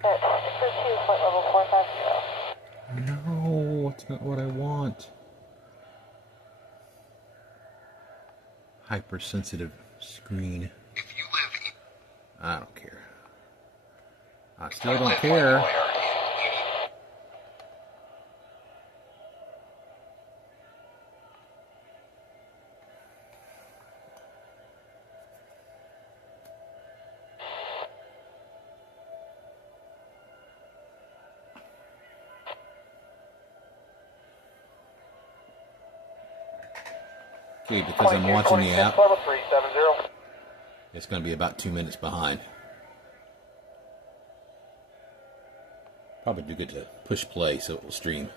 Flight level 450. No, it's not what I want. Hypersensitive screen. If you live in... I don't care. I still don't care. Okay, because I'm watching the app, it's going to be about 2 minutes behind. Probably do get to push play so it will stream.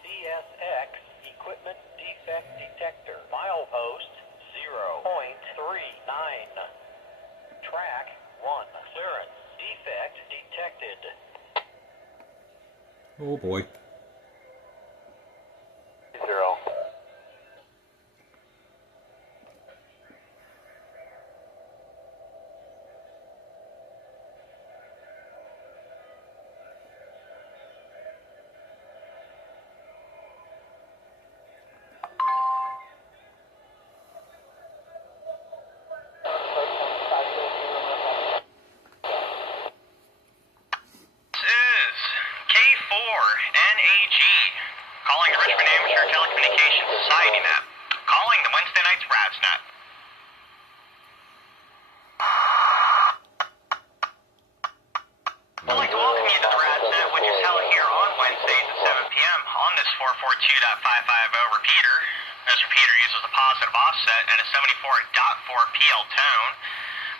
CSX equipment defect detector. Milepost 0.39. Track 1. Clearance. Defect detected. Oh boy. 0. Calling the Richmond Amateur Telecommunications Society net. Calling the Wednesday night's Rats net. I'd like to welcome you to the Rats net, which is held here on Wednesdays at 7 p.m. on this 442.550 repeater. This repeater uses a positive offset and a 74.4 PL tone.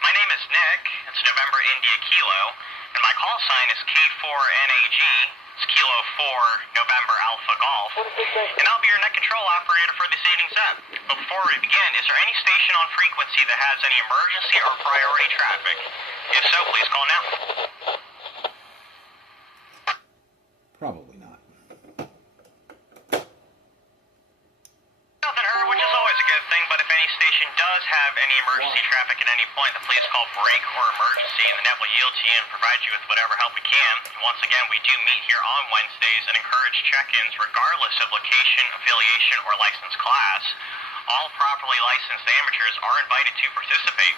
My name is Nick. It's November India Kilo, and my call sign is K4NAG. It's Kilo 4 November Alpha Golf, and I'll be your net control operator for this evening's set. But before we begin, is there any station on frequency that has any emergency or priority traffic? If so, please call now. Probably not. Nothing heard, which is always a good thing, but if any station does have any emergency traffic at any point, then please call break or emergency, and the net will yield to you and provide you with whatever help we can. And once again, we do meet here on Wednesdays and encourage check-ins regardless of location, affiliation, or license class. All properly licensed amateurs are invited to participate.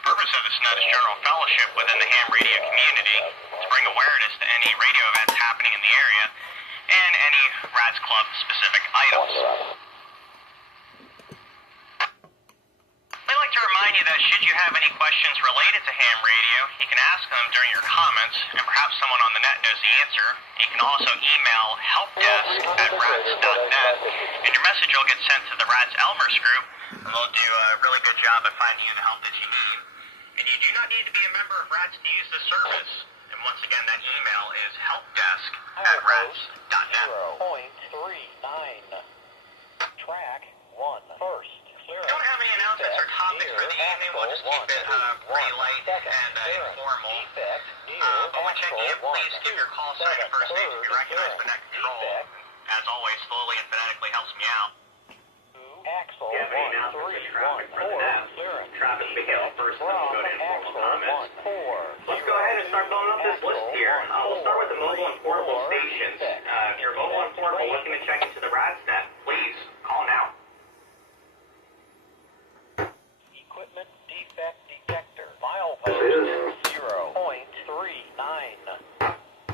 The purpose of this net is general fellowship within the ham radio community, to bring awareness to any radio events happening in the area, and any Rats Club specific items. I'd like to remind you that should you have any questions related to ham radio, you can ask them during your comments, and perhaps someone on the net knows the answer. You can also email helpdesk@rats.net, and your message will get sent to the Rats Elmers group, and they'll do a really good job at finding you the help that you need. And you do not need to be a member of Rats to use this service. And once again, that email is helpdesk@rats.net. 0.39. Track 1. First. Don't have any announcements or topics for the evening. We'll just keep it pretty light and informal. But when checking in, please give your call sign and first name to be recognized by net control. As always, slowly and phonetically helps me out. Axle 1, 3, 1, 4. Travis Miguel first, then we'll go to informal comments. Let's go ahead and start blowing up this list here. We'll start with the mobile and portable stations. If you're mobile and portable looking to check into the RadsNet, please call now. Equipment defect detector. Milepost 0.39.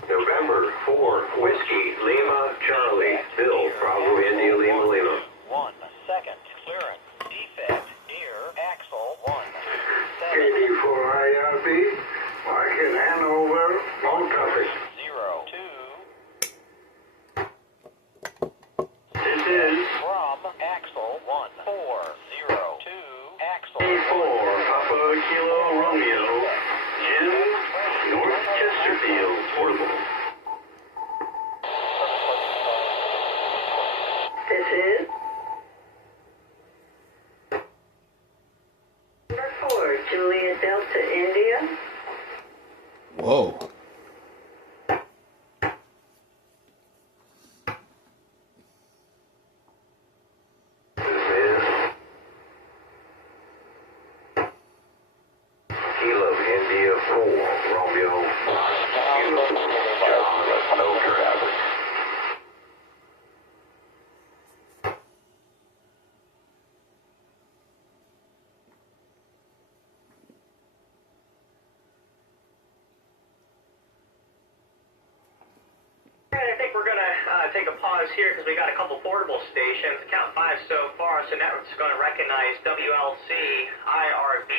November 4, Whiskey, Lima, Charlie, Bill, Bravo, India, Lima, Lima. 1 second. Clearance. Defect near axle 1. KD4IRB, Market Hanover, long traffic. 0, 2. This is From axle 1. 4, 0, 2. Axle 4, Papa Kilo Romeo, Jim, North Chesterfield, portable. This is number 4, Julia Delta, India. Whoa. take a pause here because we got a couple portable stations. Count 5 so far, so network's going to recognize WLC, IRB,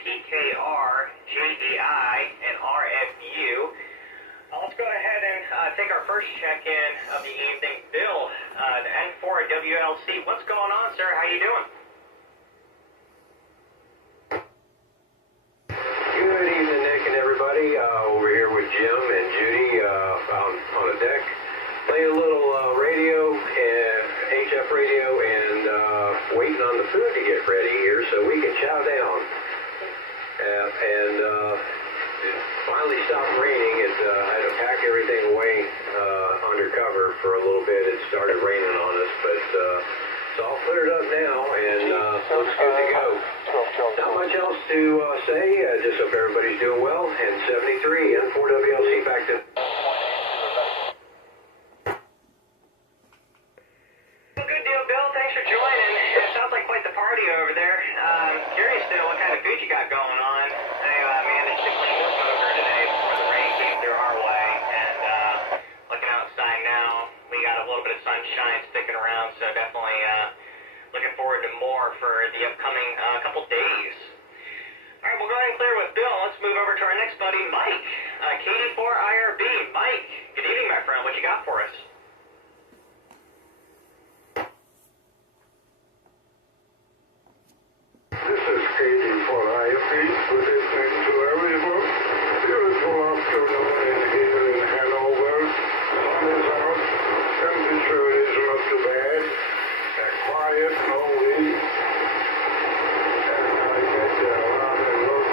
PKR, JDI, and RFU. Let's go ahead and take our first check-in of the evening. Bill, the N4 WLC, what's going on, sir? How you doing? Good evening, Nick and everybody. Over here with Jim and Judy on the deck. Playing a little radio, HF radio, and waiting on the food to get ready here so we can chow down. It finally stopped raining. I had to pack everything away under cover for a little bit. It started raining on us, but it's all cleared up now, and looks good to go. Not much else to say. Just hope everybody's doing well. And 73 N4 WLC back to. Good deal, Bill. Thanks for joining. It sounds like quite the party over there. Curious to know what kind of food you got going on. I managed to clean the smoker today before the rain came through our way, and looking outside now, we got a little bit of sunshine sticking around, so definitely looking forward to more for the upcoming couple days. All right, we'll go ahead and clear with Bill. Let's move over to our next buddy, Mike. KD4 IRB. Mike, good evening, my friend. What you got for us? This is KD4 IRB with this thing to everyone. Beautiful afternoon in here in Hanover. Sun is out. Temperature is not too bad. Quiet, no wind. And I get around and look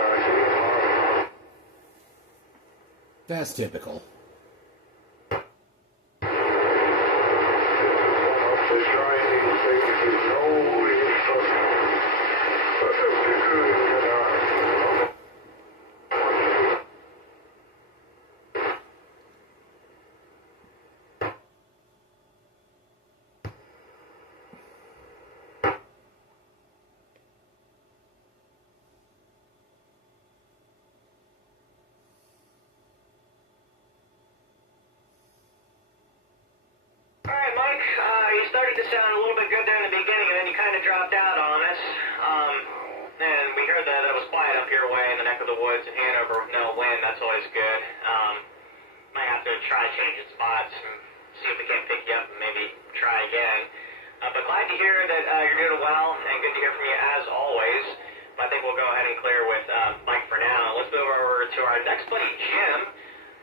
out. That's typical. This is one of the shining things with no instruction. But if you could get out. All right, Mike, you started to sound a little bit good there in the beginning, and then you kind of dropped out on us. And we heard that it was quiet up your way in the neck of the woods in Hanover with no wind. That's always good. Might have to try changing spots and see if we can't pick you up and maybe try again. But glad to hear that you're doing well, and good to hear from you as always. I think we'll go ahead and clear with Mike for now. Let's move over to our next buddy, Jim,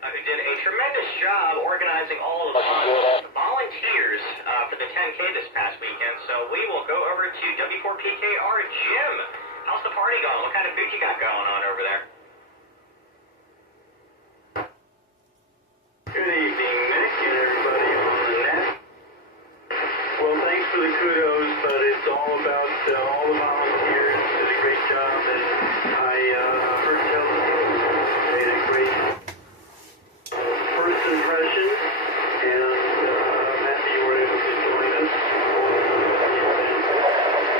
who did a tremendous job organizing all of the volunteers for the 10K this past weekend. So we will go over to W4PKR. Jim, how's the party going? What kind of food you got going on over there? Good evening, Nick and everybody on the net. Well, thanks for the kudos, but it's all about all the volunteers did a great job, and I heard tell made a great first impression, and I'm happy you were able to join us.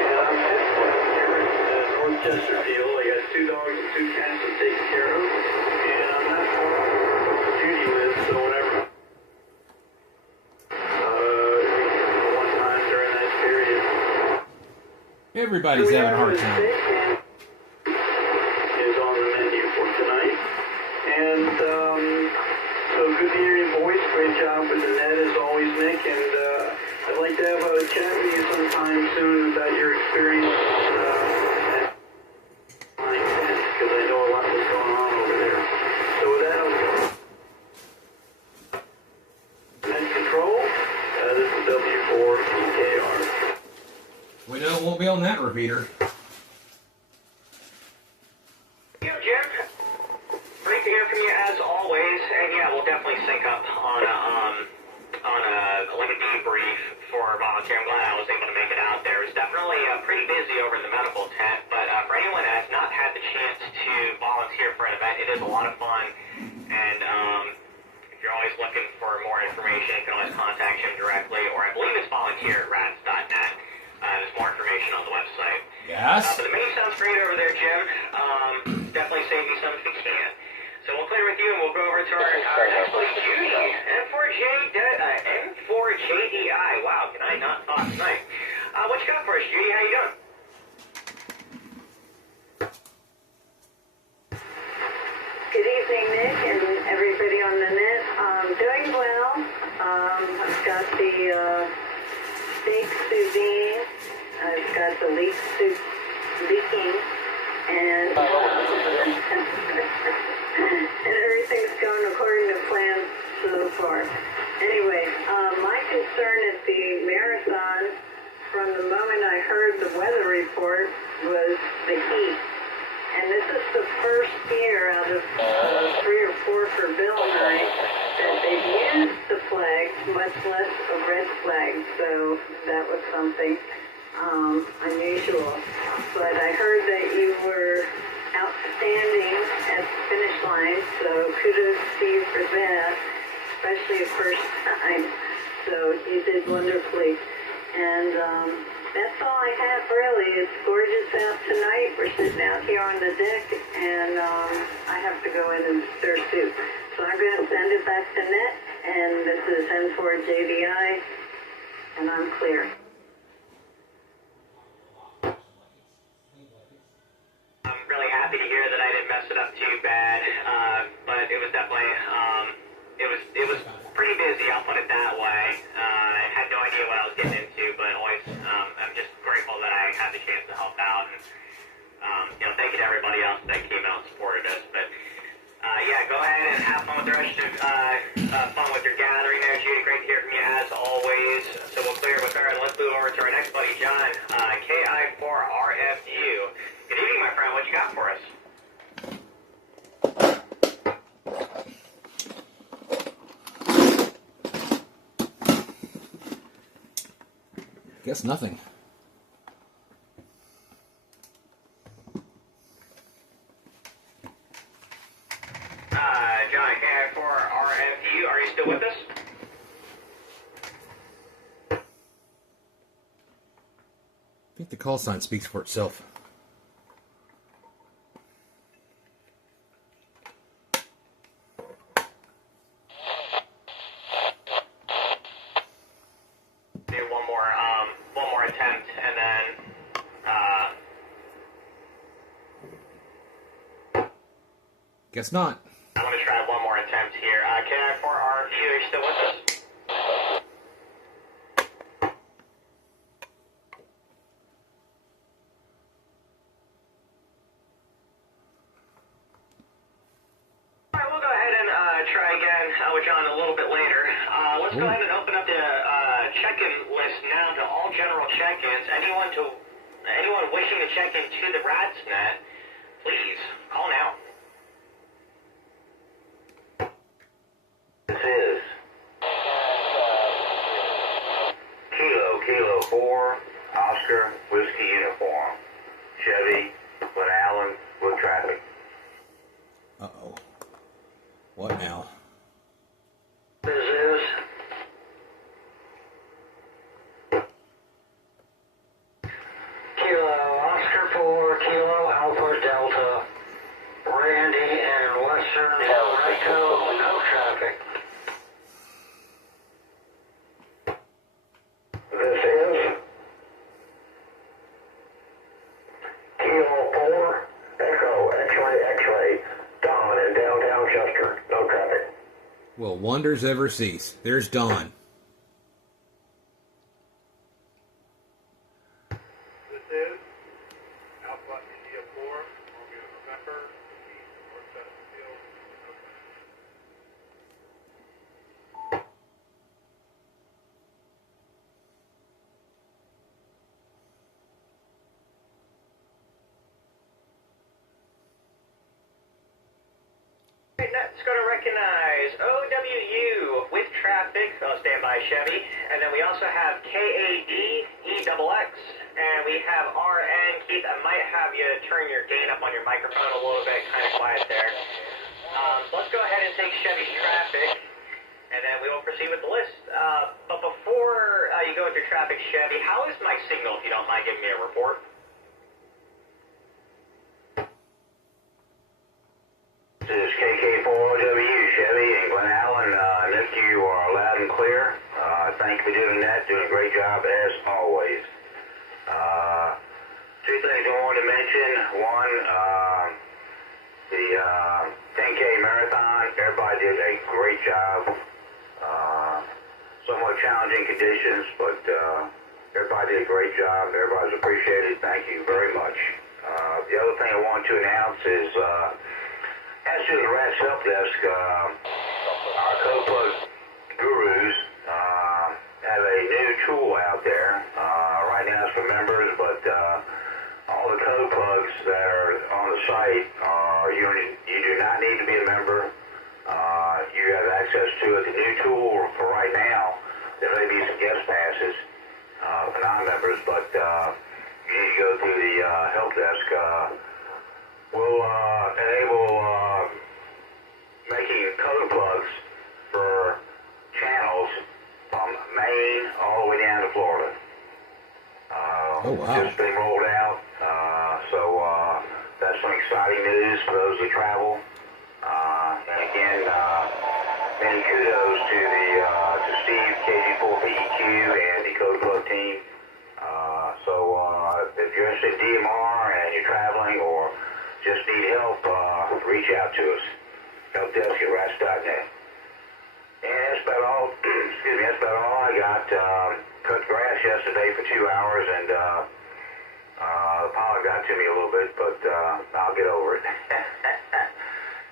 And I'm just here in North Chesterfield. I got 2 dogs and 2 cats to take care of, and I'm not far where Judy lives, so whenever one time during that period. Everybody's having a hard time. Is on the menu for tonight. And so good to hear your voice. Great job with the net as always, Nick. And I'd like to have a chat with you sometime soon about your experience at Flying Tent, because I know a lot was going on over there. So with that, I'll go. Net control. This is W4PKR. We know it won't be on that repeater. You, Jim. Great to hear from you as always, and yeah, we'll definitely sync up on a like a debrief for our volunteer. I'm glad I was able to make it out there. It's definitely pretty busy over in the medical tent, but for anyone that has not had the chance to volunteer for an event, it is a lot of fun, and if you're always looking for more information, you can always contact him directly, or I believe it's volunteer@rats.net. There's more information on the website. Yes? But the menu sounds great over there, Jim. Definitely save me some if you can. So we'll clear with you, and we'll go over to our next buddy, Judy. And for JDI. Wow, can I not talk tonight? What you got for us, Judy? How you doing? Good evening, Nick, and everybody on the net. Doing well. I've got the steak sous vide. I've got the leek soup leaking, and and everything's going according to plan so far. Anyway, my concern at the marathon, from the moment I heard the weather report, was the heat. And this is the first year out of 3 or 4 for Bill and I that they've used the flags, much less a red flag. So that was something unusual. But I heard that you were outstanding at the finish line, so kudos to you for that, especially the first time. So you did wonderfully. And that's all I have, really. It's gorgeous out tonight. We're sitting out here on the deck, and I have to go in and stir soup. So I'm going to send it back to Net, and this is N4JDI, and I'm clear. I'm really happy to hear that I didn't mess it up too bad, but it was definitely, it was pretty busy, I'll put it that way. I had no idea what I was getting into, but always, I'm just grateful that I had the chance to help out, and, thank you to everybody else that came out and supported us, but, yeah, go ahead and have fun with the rest of, fun with your gathering there, Judy. Great to hear from you, as always. So we'll clear with her, and let's move over to our next buddy, John, KI4RFU. Good evening, my friend. What you got for us? Guess nothing. John, KI4RFU, are you still with us? I think the call sign speaks for itself. Do one more attempt, and then, Guess not. I'm going to try one more attempt here. KI4RFU, are you still with us? Alright, we'll go ahead and try again with John a little bit later. Let's go ahead and open up the check-in list now to all general check-ins. Anyone wishing to check into the RADSnet, please call now. This is Kilo 4, Oscar, Whiskey Uniform, Chevy, Glen Allen, with traffic. Uh-oh. What now? This is Kilo Oscar 4, Kilo Alpha Delta, Randy and Western Rico, no traffic. This is Kilo 4, Echo, X-ray, Don in downtown Chester, no traffic. Will wonders ever cease? There's Dawn. This is Alpha India 4, Romeo November, North Chesterfield. Net's going to recognize OWU with traffic, stand by Chevy, and then we also have KAD EXX, and we have RN. Keith, I might have you turn your gain up on your microphone a little bit, kind of quiet there. Let's go ahead and take Chevy's traffic, and then we will proceed with the list. But before you go with your traffic, Chevy, how is my signal, if you don't mind giving me a report? This is KK4OW, Chevy, and Glen Allen. Nick, you are loud and clear. Thank you for doing that, doing a great job as always. Two things I wanted to mention. One, the 10K marathon, everybody did a great job. Somewhat challenging conditions, but everybody did a great job. Everybody's appreciated. Thank you very much. The other thing I want to announce is, as to the RAS Help Desk, our code plug gurus have a new tool out there. Right now it's for members, but all the code plugs that are on the site are you do not need to be a member. You have access to it. The new tool for right now, there may be some guest passes for non-members, but you need to go through the help desk. Will enable making code plugs for channels from Maine all the way down to Florida. Oh, wow. Just been rolled out, so that's some exciting news for those who travel. And again, many kudos to Steve, KG4PEQ, and the Code Plug team. If you're interested in DMR and you're traveling or just need help, reach out to us. Helpdesk at RAS.net. And that's about all. Excuse me, that's about all I got. Cut grass yesterday for 2 hours, and the pollen got to me a little bit, but I'll get over it.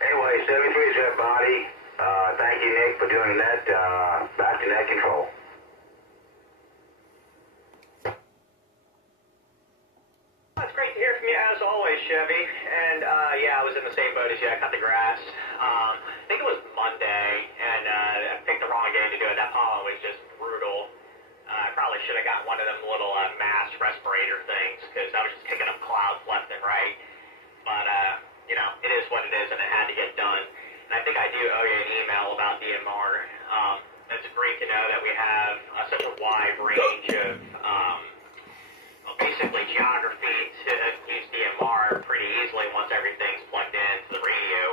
Anyway, 73's everybody. Thank you, Nick, for doing that. Back to net control. It's great to hear from you as always, Chevy. And yeah, I was in the same boat as you. I cut the grass. I think it was Monday, and I picked the wrong day to do it. That pollen was just brutal. I probably should have got one of them little mass respirator things, because I was just picking up clouds left and right. But you know, it is what it is, and it had to get done. And I think I do owe you an email about DMR. It's great to know that we have such a wide range of basically geography to use DMR pretty easily once everything's plugged into the radio,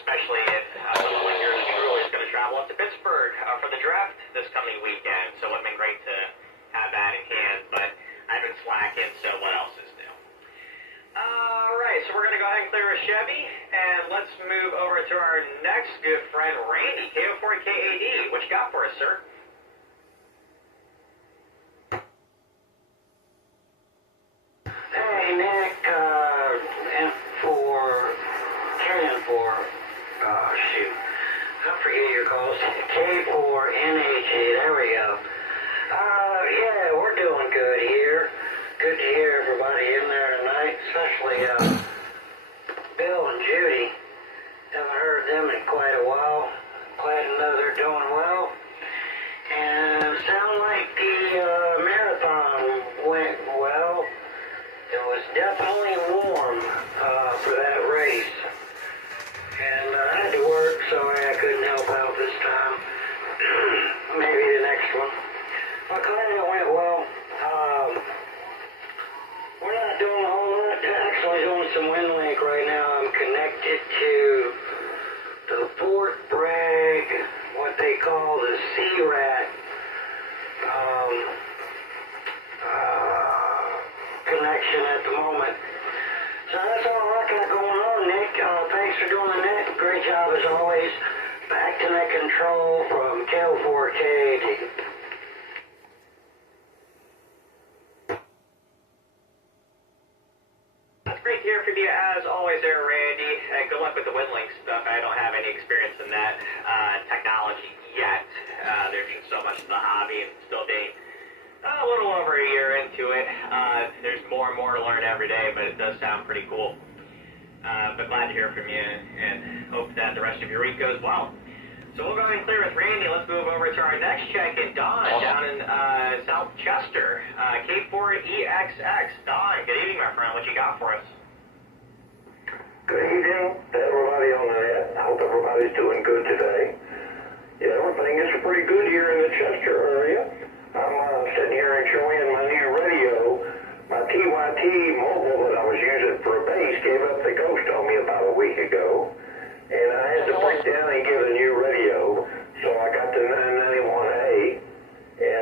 especially if someone like yours truly is going to travel up to Pittsburgh for the draft this coming weekend. So it would have been great to have that in hand, but I've been slacking, so what else is new? Alright, so we're going to go ahead and clear a Chevy, and let's move over to our next good friend, Randy, KO4KAD. What you got for us, sir? Hey, Nick, I forget your calls. K4NHA, there we go. Yeah, we're doing good here. Good to hear everybody in there tonight, especially Bill and Judy. Haven't heard them in quite a while. Glad to know they're doing well. And sound like the marathon went well. It was definitely warm for that race. And I had to work, sorry I couldn't help out this time. Maybe the next one. I'm glad it went well. We're not doing a whole lot. Actually doing some WinLink right now. I'm connected to the Fort Bragg, what they call the CRAT connection at the moment. So that's all I got going on, Nick. Thanks for doing that. Great job as always. Back to net control from KO4KAD. That's great to hear from you as always there, Randy. Good luck with the WinLink stuff. I don't have any experience in that technology yet. There's just so much of the hobby and still being a little over a year into it. There's more and more to learn every day, but it does sound pretty cool. But glad to hear from you, and hope that the rest of your week goes well. So we'll go ahead and clear with Randy. Let's move over to our next check-in, Don, down in South Chester, K4EXX. Don, good evening, my friend. What you got for us? Good evening to everybody on the net. I hope everybody's doing good today. Yeah, everything is pretty good here in the Chester area. I'm sitting here enjoying my new radio. My TYT mobile that I was using for a base gave up the ghost on me about a week ago. And I had to break down and get a new radio. So I got the 991A. And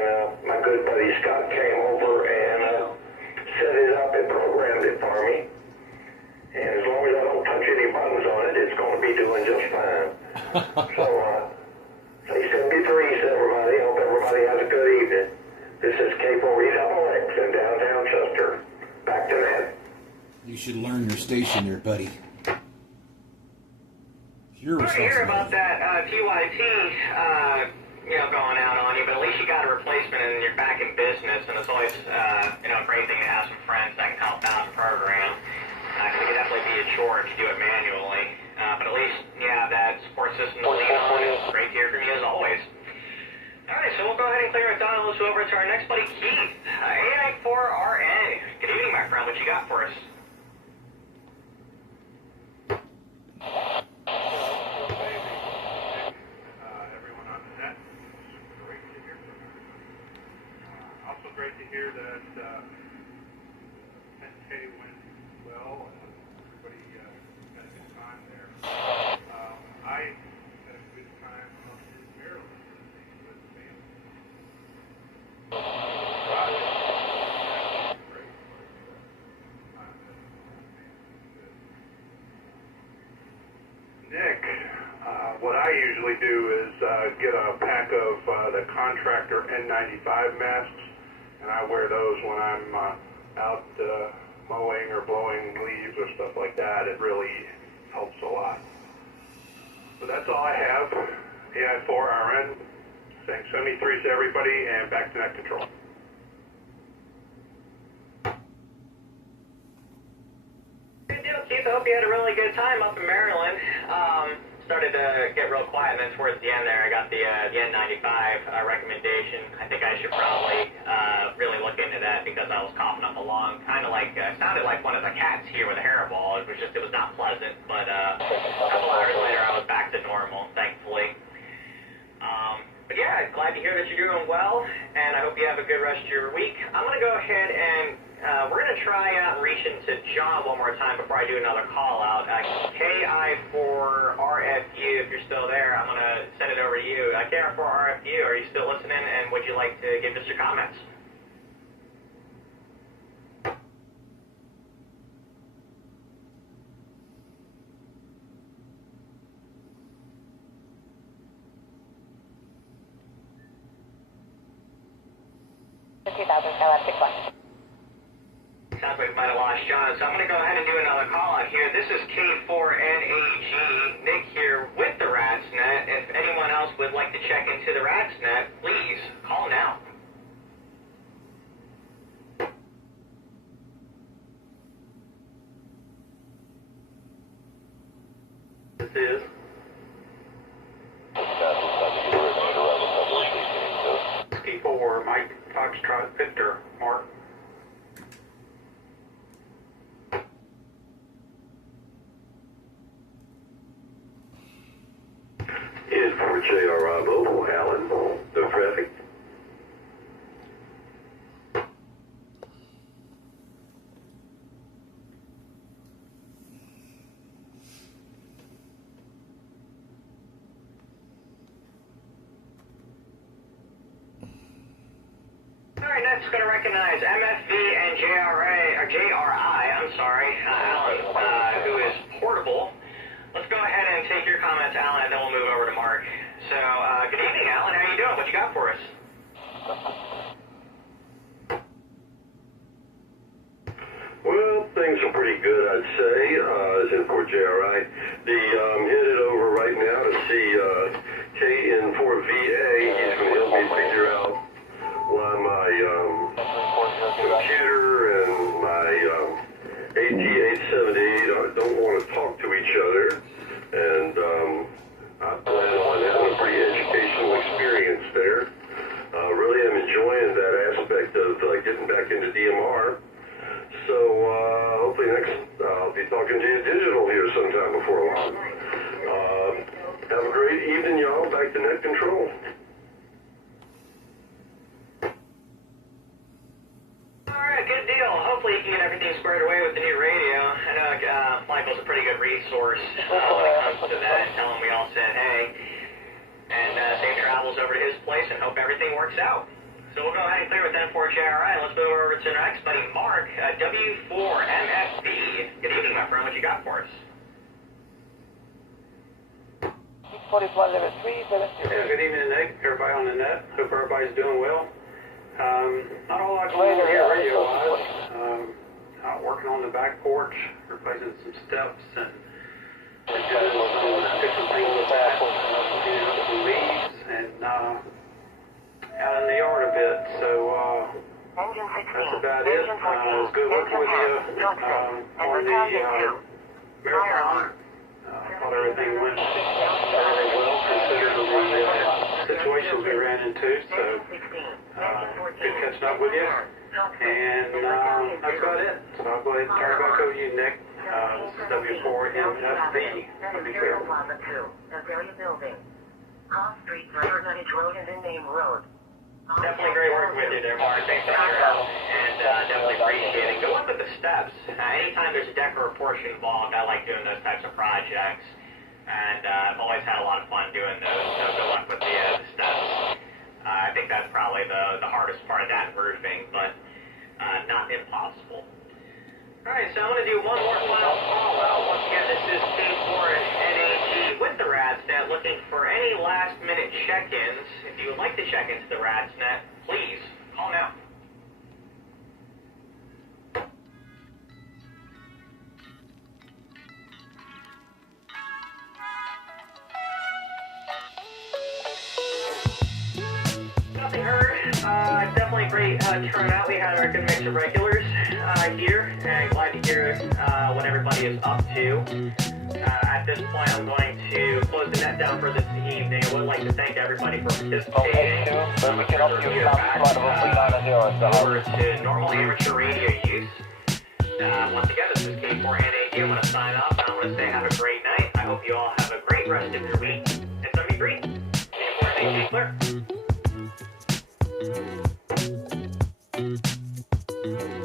unit. This is K4EXX in downtown Chester. Back to net. You should learn your station there, buddy. You're Sorry to hear about PYT, responsible. going out on you, but at least you got a replacement and you're back in business, and it's always, a great thing to have some friends that can help out the program. It can definitely be a chore if you do it manually, but at least you have that support system to lean on. It's great to hear from you as always. All right, so we'll go ahead and clear it down and let's go over to our next buddy, Keith, 894RN. Good evening, my friend. What you got for us? Everyone on the net, great to hear from you. Also great to hear that 10K went well and everybody had a good time there. I had a good time up in Maryland visiting with family. Nick, what I usually do is get a pack of the contractor N95 masks, and I wear those when I'm out mowing or blowing leaves or stuff like that. It really helps a lot. So that's all I have. AI4RN, saying 73 to everybody, and back to net control. Good deal, Keith. I hope you had a really good time up in Maryland. Started to get real quiet, and then towards the end there, I got the N95 recommendation. I think I should probably really look into that because I was coughing up a lung. Kind of like, sounded like one of the cats here with a hairball. It was not pleasant, but a couple hours later, I was back to normal, thankfully. But yeah, glad to hear that you're doing well, and I hope you have a good rest of your week. I'm going to go ahead and we're going to try out and reach into John one more time before I do another call out. KI4RFU, if you're still there, I'm going to send it over to you. KI4RFU, are you still listening, and would you like to give us your comments? Sounds like we might have lost John, so I'm going to go ahead and do another call out here. This is K4NAG, Nick here with the RatsNet. If anyone else would like to check into the RatsNet, please call now. This is. P4, Mike Foxtrot Victor, Mark. Is for JR Bravo, Alan, no traffic. Alright, next going to recognize MFV and Alan, who is portable. Let's go ahead and take your comments, Alan, and then we'll move over to Mark. So, good evening, Alan. How you doing? What you got for us? Well, things are pretty good, I'd say, as in for JRI. I'm headed over right now to see KN4VA. He's going to help me figure out why my computer and my AT878 don't want to talk to each other. And I plan on having a pretty educational experience there. Really am enjoying that aspect of getting back into DMR. So hopefully next I'll be talking to you digital here sometime before long. Have a great evening, y'all. Back to net control. Alright, good deal. Hopefully you can get everything squared away with the new radio. I know Michael's a pretty good resource when it comes to that. Tell him we all said hey. And safe travels over to his place and hope everything works out. So we'll go ahead and clear with N4JRI. Let's move over to our next buddy, Mark, W4MFB. Good evening, my friend. What you got for us? 41 level 3, 70. Yeah, good evening, Nick. Everybody on the net. Hope everybody's doing well. working on the back porch, replacing some steps, and doing some different things with that, cleaning up some leaves, and out in the yard a bit. So that's about it. It was good working with you on the marathon. Thought everything went fairly well considering the situations we ran into. So good catching up with you. And that's about it. So I'll go ahead and turn it back over to you, Nick. This is W4MFB. Be careful. Definitely great working with you there, Mark. Thanks for your help, and definitely appreciate it. Good luck with the steps. Anytime there's a deck or a portion involved, I like doing those types of projects, and I've always had a lot of fun doing those, so good luck with the steps. I think that's probably the hardest part of that roofing, but not impossible. Alright, so I'm going to do one more final call out. Once again, this is K4NAG with the RadsNet, looking for any last-minute check-ins. If you would like to check into the RadsNet, please call now. Nothing heard. Definitely great turnout. We had our good mix of regulars here, and glad to hear what everybody is up to. At this point, I'm going to close the net down for this evening. I would like to thank everybody for participating. Over to normal amateur radio use. Once again, this is K4NAG. I'm going to sign off. I want to say have a great night. I hope you all have a great rest of your week. And 73. K4NAG clear.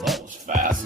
That was fast.